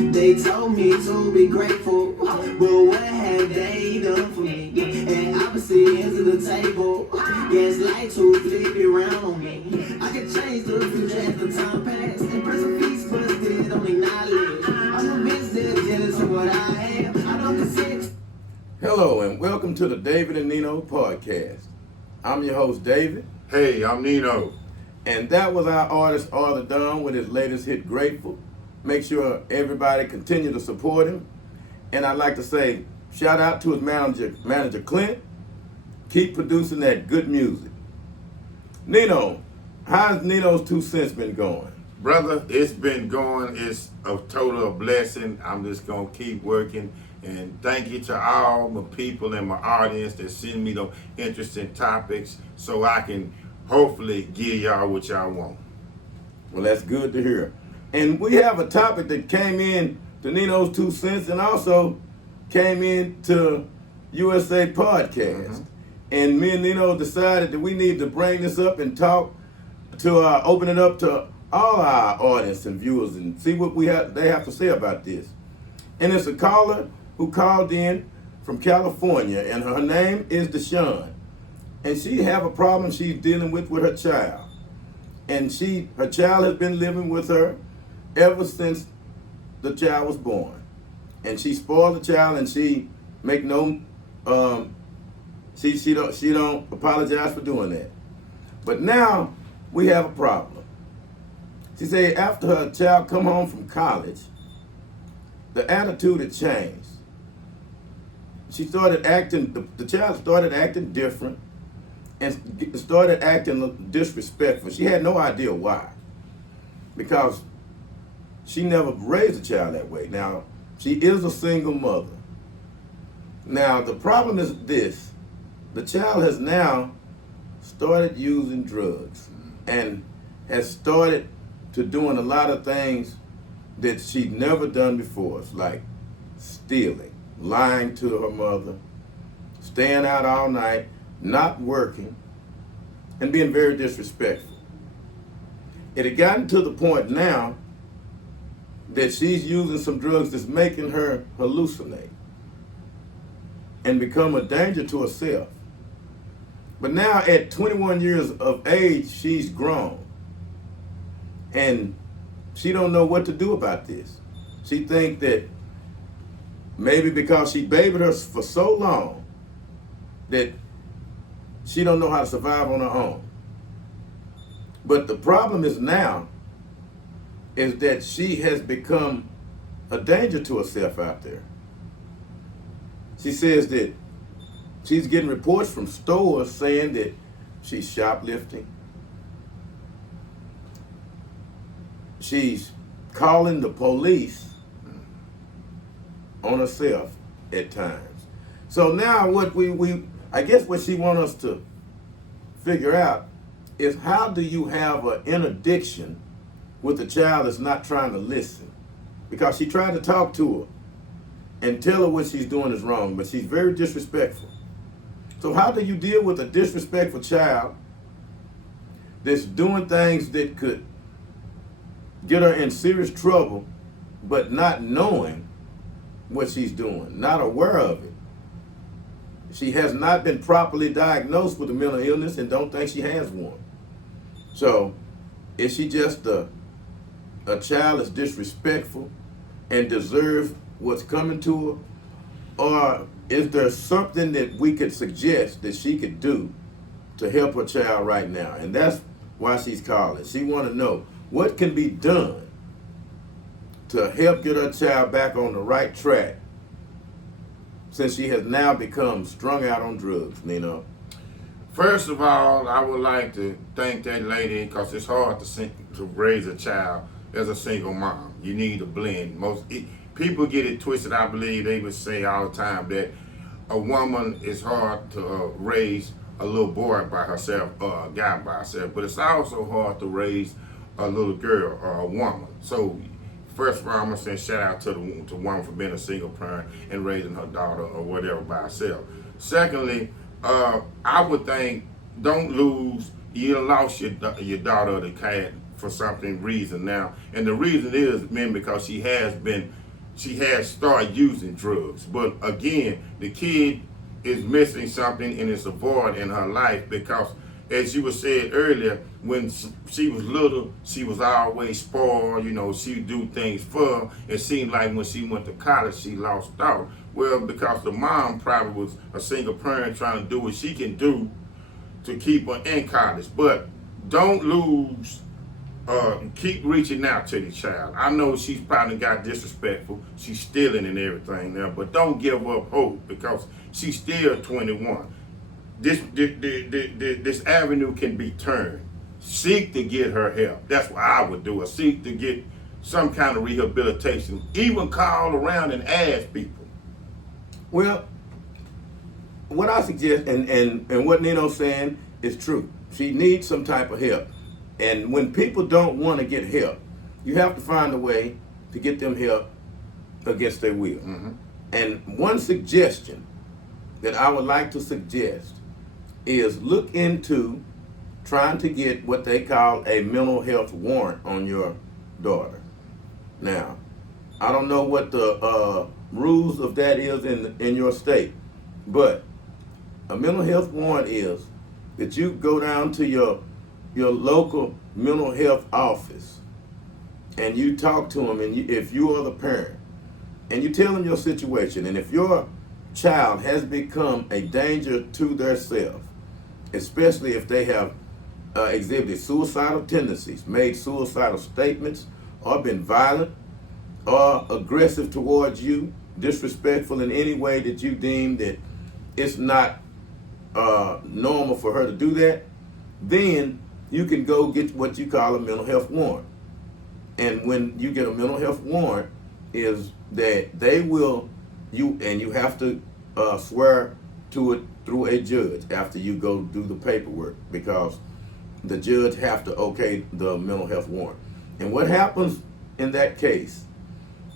They told me to be grateful, but what have they done for me? And opposites to the table, gaslight to flip it around on me. I can change the future as the time pass, and press a piece, but still don't acknowledge. I'm convinced they're jealous of what I have. I don't consent. Hello and welcome to the David and Nino podcast. I'm your host David. Hey, I'm Nino. And that was our artist Arthur Dunn with his latest hit, Grateful. Make sure everybody continue to support him. And I'd like to say shout out to his manager Clint. Keep producing that good music. Nino, how's Nino's 2 cents been going? Brother, it's been going. It's a total blessing. I'm just going to keep working. And thank you to all my people and my audience that send me those interesting topics so I can hopefully give y'all what y'all want. Well, that's good to hear. And we have a topic that came in to Nino's 2 cents and also came in to USA Podcast. Mm-hmm. And me and Nino decided that we need to bring this up and talk to open it up to all our audience and viewers and see what they have to say about this. And it's a caller who called in from California, and her name is Deshawn. And she have a problem she's dealing with her child. And her child has been living with her ever since the child was born. And she spoiled the child, and she make no she don't apologize for doing that. But now we have a problem. She said after her child come home from college, the attitude had changed. She started acting, the child started acting different and started acting disrespectful. She had no idea why, because she never raised a child that way. Now, she is a single mother. Now, the problem is this. The child has now started using drugs and has started to doing a lot of things that she'd never done before, like stealing, lying to her mother, staying out all night, not working, and being very disrespectful. It had gotten to the point now that she's using some drugs that's making her hallucinate and become a danger to herself. But now at 21 years of age, she's grown. And she don't know what to do about this. She think that maybe because she babied her for so long that she don't know how to survive on her own. But the problem is now is that she has become a danger to herself out there. She says that she's getting reports from stores saying that she's shoplifting. She's calling the police on herself at times. So now what I guess what she wants us to figure out is how do you have an interdiction with a child that's not trying to listen? Because she tried to talk to her and tell her what she's doing is wrong, but she's very disrespectful. So how do you deal with a disrespectful child that's doing things that could get her in serious trouble, but not knowing what she's doing, not aware of it? She has not been properly diagnosed with a mental illness and don't think she has one. So is she just a child that's disrespectful and deserves what's coming to her? Or is there something that we could suggest that she could do to help her child right now? And that's why she's calling. She want to know what can be done to help get her child back on the right track since she has now become strung out on drugs, Nino. First of all, I would like to thank that lady because it's hard to raise a child as a single mom. You need a blend. People get it twisted. I believe they would say all the time that a woman is hard to raise a little boy by herself or a guy by herself, but it's also hard to raise a little girl or a woman. So first of all, I'm gonna say shout out to the woman for being a single parent and raising her daughter or whatever by herself. Secondly, I would think don't lose. You lost your daughter or the cat for something reason now, and the reason is because she has been she has started using drugs. But again, the kid is missing something and it's a void in her life because, as you were said earlier, when she was little, she was always spoiled. You know, she would do things for her. It seemed like when she went to college, she lost out. Well, because the mom probably was a single parent trying to do what she can do to keep her in college. But don't lose, keep reaching out to the child. I know she's probably got disrespectful. She's stealing and everything now, but don't give up hope because she's still 21. This avenue can be turned. Seek to get her help. That's what I would do. Seek to get some kind of rehabilitation. Even call around and ask people. Well, what I suggest, and what Nino's saying is true. She needs some type of help. And when people don't want to get help, you have to find a way to get them help against their will. Mm-hmm. And one suggestion that I would like to suggest is look into trying to get what they call a mental health warrant on your daughter. Now, I don't know what the rules of that is in your state, but a mental health warrant is that you go down to your local mental health office and you talk to them, and if you are the parent, and you tell them your situation, and if your child has become a danger to their self, especially if they have exhibited suicidal tendencies, made suicidal statements, or been violent or aggressive towards you, disrespectful in any way that you deem that it's not normal for her to do that, then you can go get what you call a mental health warrant. And when you get a mental health warrant, is that they will, you have to swear to it through a judge after you go do the paperwork, because the judge have to okay the mental health warrant. And what happens in that case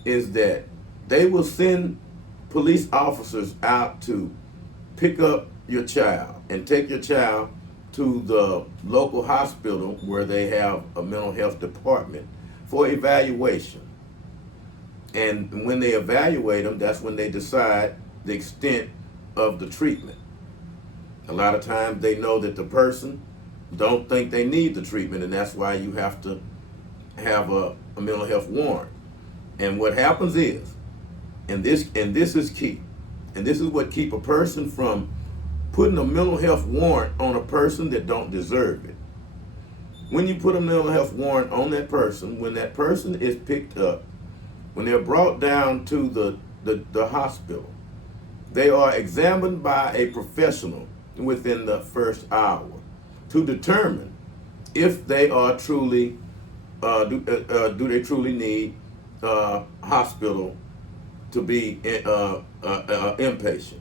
is that they will send police officers out to pick up your child and take your child to the local hospital where they have a mental health department for evaluation. And when they evaluate them, that's when they decide the extent of the treatment. A lot of times they know that the person don't think they need the treatment, and that's why you have to have a mental health warrant. And what happens is, and this is key, and this is what keep a person from putting a mental health warrant on a person that don't deserve it. When you put a mental health warrant on that person, when that person is picked up, when they're brought down to the hospital, they are examined by a professional within the first hour to determine if they are truly, do they truly need hospital to be inpatient.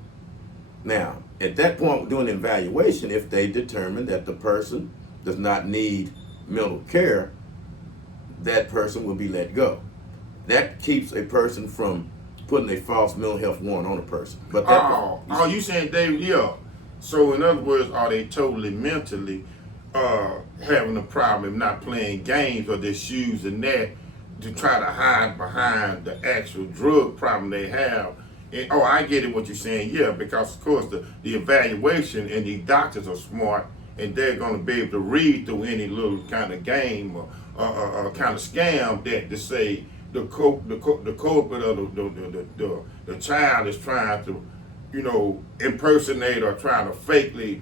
Now, at that point, doing an evaluation, if they determine that the person does not need mental care, that person will be let go. That keeps a person from putting a false mental health warrant on a person. But that you saying Dave? Yeah. So in other words, are they totally mentally having a problem, not playing games, or just using that to try to hide behind the actual drug problem they have? And, I get it what you're saying, yeah, because of course the evaluation and the doctors are smart, and they're going to be able to read through any little kind of game or kind of scam that to say the culprit or the child is trying to, impersonate or trying to fakely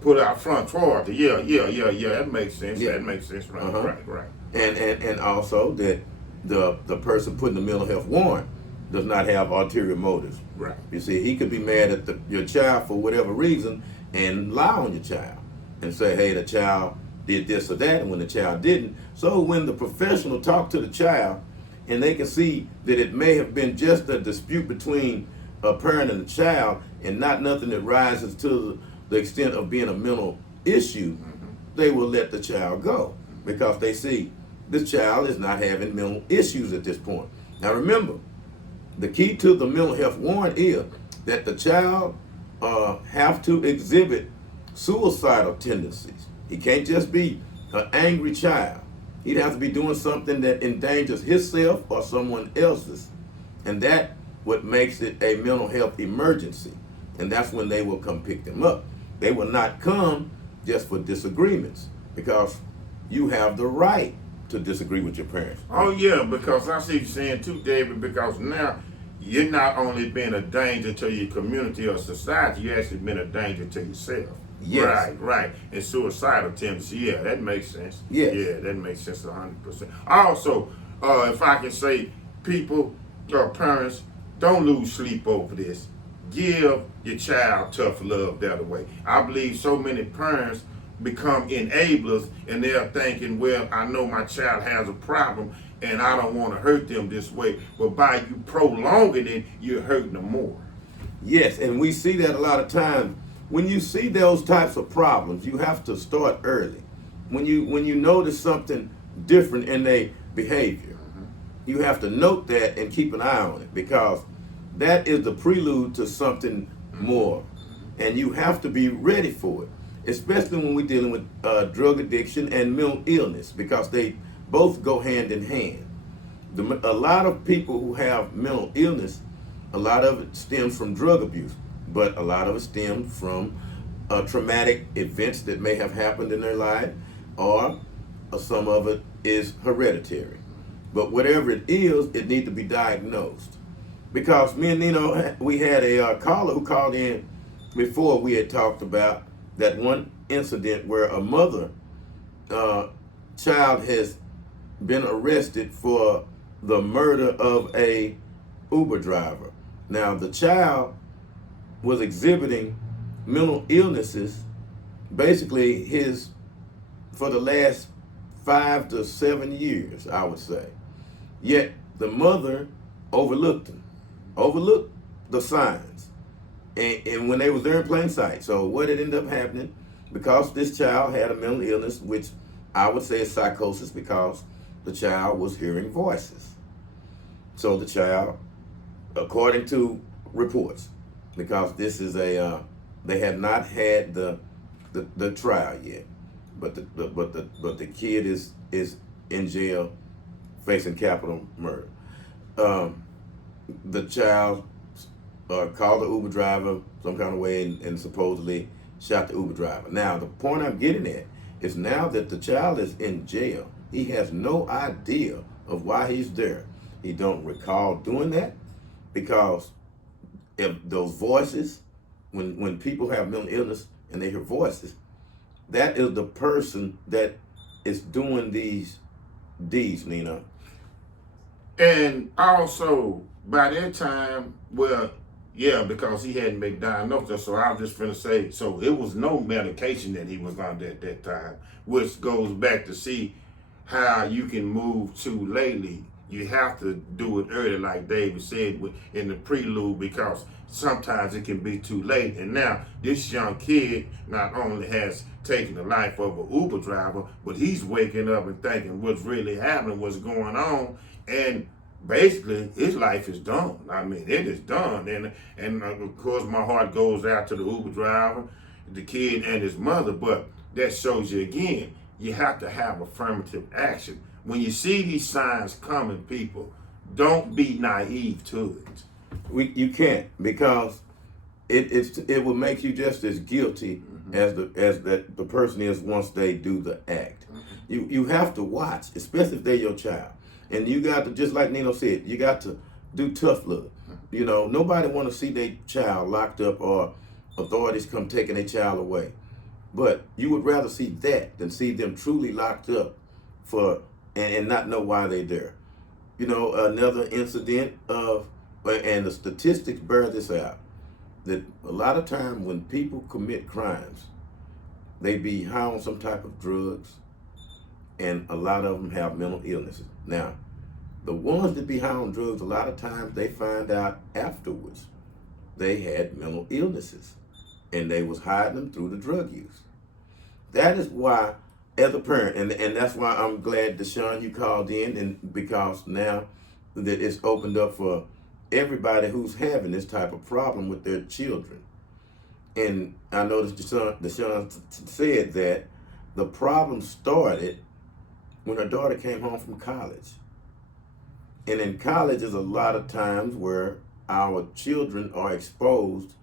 put out front for it. Yeah, that makes sense. Yeah. That makes sense, right, right. And also that the person putting the mental health warrant does not have ulterior motives. Right. You see, he could be mad at your child for whatever reason and lie on your child and say, hey, the child did this or that, and when the child didn't. So when the professional talk to the child and they can see that it may have been just a dispute between a parent and a child and not nothing that rises to the extent of being a mental issue, they will let the child go because they see this child is not having mental issues at this point. Now remember, the key to the mental health warrant is that the child have to exhibit suicidal tendencies. He can't just be an angry child. He'd have to be doing something that endangers himself or someone else's. And that what makes it a mental health emergency. And that's when they will come pick them up. They will not come just for disagreements, because you have the right to disagree with your parents. Oh yeah, because I see you saying too, David, because now you're not only being a danger to your community or society, you actually been a danger to yourself. Yes. Right, right. And suicidal tendency, yeah, that makes sense. Yes. Yeah, that makes sense 100%. Also, if I can say, people, parents, don't lose sleep over this. Give your child tough love the other way. I believe so many parents become enablers, and they're thinking, well, I know my child has a problem and I don't want to hurt them this way, but by you prolonging it, you're hurting them more. Yes, and we see that a lot of times. When you see those types of problems, you have to start early. When you notice something different in their behavior, you have to note that and keep an eye on it, because that is the prelude to something more. And you have to be ready for it, especially when we're dealing with drug addiction and mental illness, because they both go hand in hand. A lot of people who have mental illness, a lot of it stems from drug abuse, but a lot of it stems from traumatic events that may have happened in their life, or some of it is hereditary. But whatever it is, it needs to be diagnosed. Because me and Nino, we had a caller who called in before. We had talked about that one incident where a mother child has been arrested for the murder of a Uber driver. Now, the child was exhibiting mental illnesses basically for the last 5 to 7 years, I would say. Yet the mother overlooked the signs, and when they was there in plain sight. So what had ended up happening, because this child had a mental illness, which I would say is psychosis, because the child was hearing voices. So the child, according to reports, because this is they have not had the trial yet, but the kid is in jail facing capital murder. The child called the Uber driver some kind of way and supposedly shot the Uber driver. Now, the point I'm getting at is, now that the child is in jail, he has no idea of why he's there. He don't recall doing that, because if those voices, when people have mental illness and they hear voices, that is the person that is doing these deeds, Nina. And also, by that time, well, yeah, because he hadn't been diagnosed, so I was just finna say, so it was no medication that he was under at that time, which goes back to see how you can move too lately. You have to do it early, like David said, in the prelude, because sometimes it can be too late. And now this young kid not only has taken the life of an Uber driver, but he's waking up and thinking what's really happening, what's going on, and basically his life is done. I mean, it is done. And of course my heart goes out to the Uber driver, the kid, and his mother. But that shows you again, you have to have affirmative action. When you see these signs coming, people, don't be naive to it. You can't, because it will make you just as guilty as the person is once they do the act. You have to watch, especially if they're your child, and you got to, just like Nino said, you got to do tough love. You know, nobody want to see their child locked up or authorities come taking their child away, but you would rather see that than see them truly locked up and not know why they're there. You know, another incident and the statistics bear this out, that a lot of time when people commit crimes, they be high on some type of drugs, and a lot of them have mental illnesses. Now, the ones that be high on drugs, a lot of times they find out afterwards they had mental illnesses, and they was hiding them through the drug use. That is why, as a parent, and that's why I'm glad, Deshaun, you called in, and because now that it's opened up for everybody who's having this type of problem with their children. And I noticed Deshaun said that the problem started when her daughter came home from college. And in college is a lot of times where our children are exposed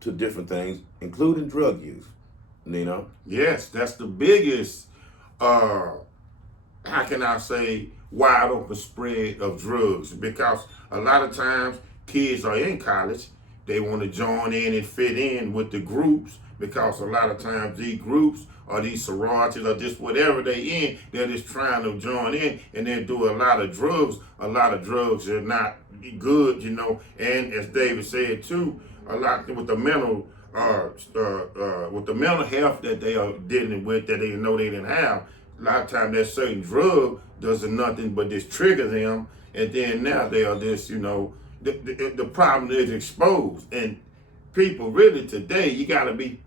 to different things, including drug use. Yes, that's the biggest, how can I say, wide open spread of drugs, because a lot of times kids are in college, they want to join in and fit in with the groups, because a lot of times these groups or these sororities or just whatever they in, they're just trying to join in and they do a lot of drugs. A lot of drugs are not good, and as David said too, a lot with the mental with the mental health that they are dealing with that they know they didn't have. A lot of times that certain drug does nothing but just trigger them, and then now they are just, the problem is exposed. And people really today, you got to be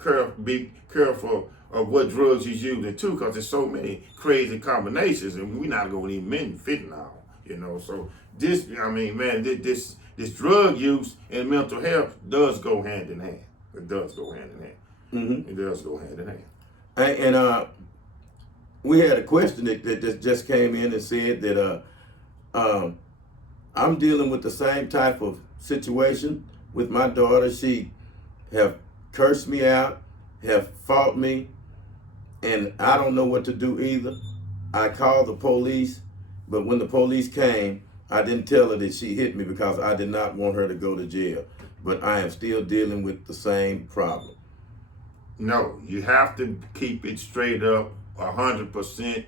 careful of what drugs you're using too, because there's so many crazy combinations, and we're not going to even mention fentanyl, So this, man, this drug use and mental health does go hand in hand. It does go hand in hand. Mm-hmm. It does go hand in hand. And we had a question that just came in and said that I'm dealing with the same type of situation with my daughter. She have cursed me out, have fought me, and I don't know what to do either. I called the police, but when the police came, I didn't tell her that she hit me because I did not want her to go to jail. But I am still dealing with the same problem. No, you have to keep it straight up 100%.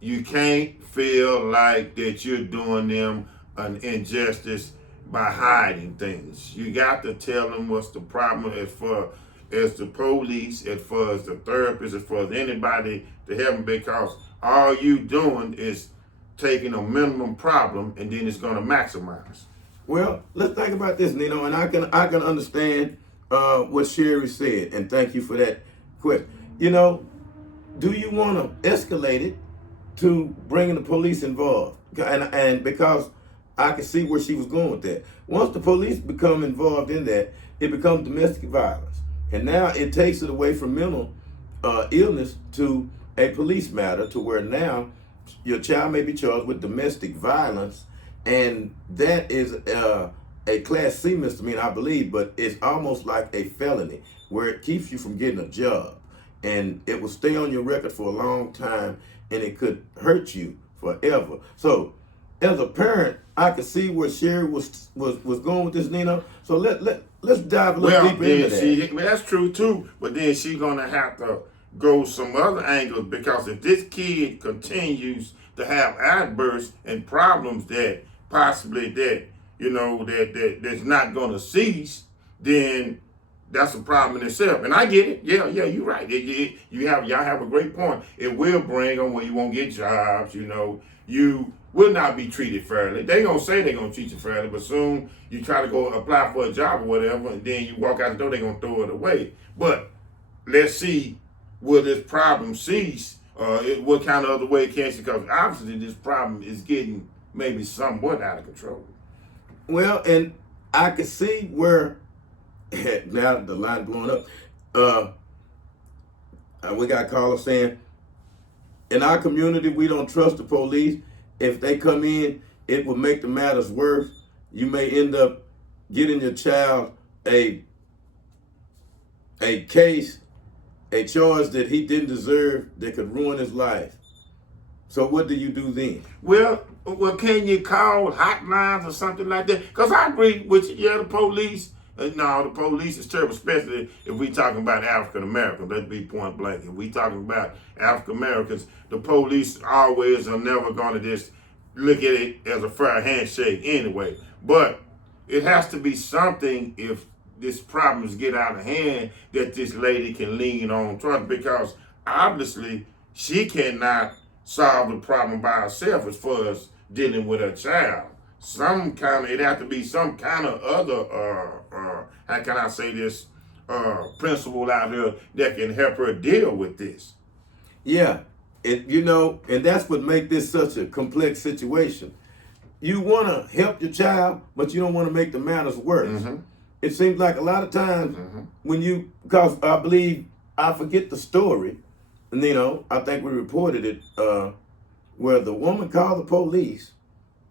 You can't feel like that you're doing them an injustice by hiding things. You got to tell them what's the problem, as far as the police, as far as the therapist, as far as anybody to help them, because all you doing is taking a minimum problem and then it's going to maximize. Well, let's think about this, Nino, and I can understand what Sherry said, and thank you for that question. Do you want to escalate it to bringing the police involved? And because I can see where she was going with that. Once the police become involved in that, it becomes domestic violence, and now it takes it away from mental illness to a police matter, to where now your child may be charged with domestic violence. And that is a Class C misdemeanor, I believe, but it's almost like a felony where it keeps you from getting a job. And it will stay on your record for a long time, and it could hurt you forever. So as a parent, I could see where Sherry was going with this, Nino. So let's dive a little deeper into that. That's true too, but then she's going to have to go some other angles, because if this kid continues to have outbursts and problems that possibly that's not going to cease, then that's a problem in itself. And I get it. Yeah, you're right. Y'all have a great point. It will bring them where you won't get jobs. You will not be treated fairly. They gonna say they're gonna treat you fairly, but soon you try to go apply for a job or whatever, and then you walk out the door, they're gonna throw it away. But let's see, will this problem cease? What kind of other way can she? Because obviously this problem is getting maybe somewhat out of control. Well, and I can see where now the line blowing up. We got a caller saying, in our community, we don't trust the police. If they come in, it will make the matters worse. You may end up getting your child a case, a charge that he didn't deserve, that could ruin his life. So what do you do then? Well, can you call hotlines or something like that? Because I agree with you. Yeah, the police. No, the police is terrible, especially if we talking about African Americans. Let's be point blank. If we talking about African Americans, the police always are never going to just look at it as a fair handshake anyway. But it has to be something, if this problems get out of hand, that this lady can lean on trust, because obviously she cannot solve the problem by herself as far as dealing with her child. It have to be some kind of other, how can I say this, principle out there that can help her deal with this. Yeah, and that's what makes this such a complex situation. You want to help your child, but you don't want to make the matters worse. Mm-hmm. It seems like a lot of times because I believe, I forget the story, and I think we reported it, where the woman called the police,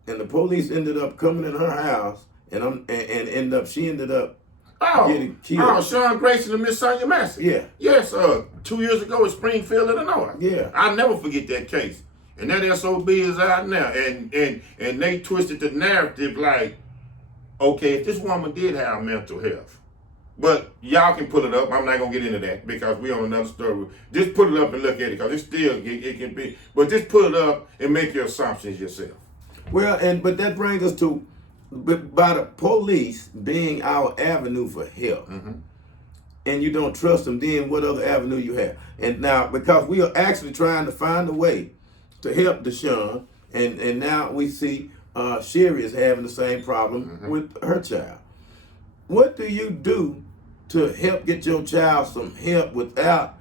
and the police ended up coming in her house, and she ended up Oh, getting killed. Sean Grayson and Miss Sonia Massey. Yeah. Yes, 2 years ago in Springfield, Illinois. Yeah. I'll never forget that case. And that SOB is out now. And they twisted the narrative like, okay, if this woman did have mental health, but y'all can pull it up. I'm not going to get into that because we on another story. Just put it up and look at it because it can be. But just put it up and make your assumptions yourself. Well, but that brings us to, by the police being our avenue for help, and you don't trust them, then what other avenue you have? And now, because we are actually trying to find a way to help Deshaun, and now we see Sherry is having the same problem with her child. What do you do to help get your child some help without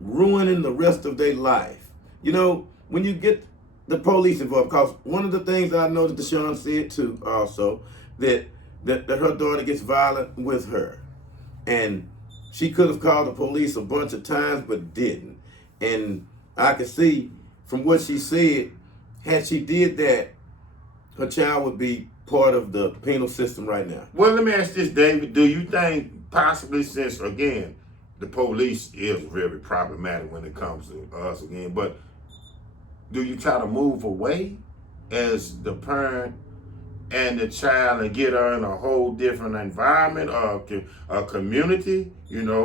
ruining the rest of their life? You know, when you get the police involved, because one of the things I know that Deshaun said too also, that her daughter gets violent with her. And she could have called the police a bunch of times but didn't. And I could see from what she said, had she did that, her child would be part of the penal system right now. Well, let me ask this, David. Do you think possibly, since, again, the police is very problematic when it comes to us again, but do you try to move away as the parent and the child and get her in a whole different environment or a community, you know?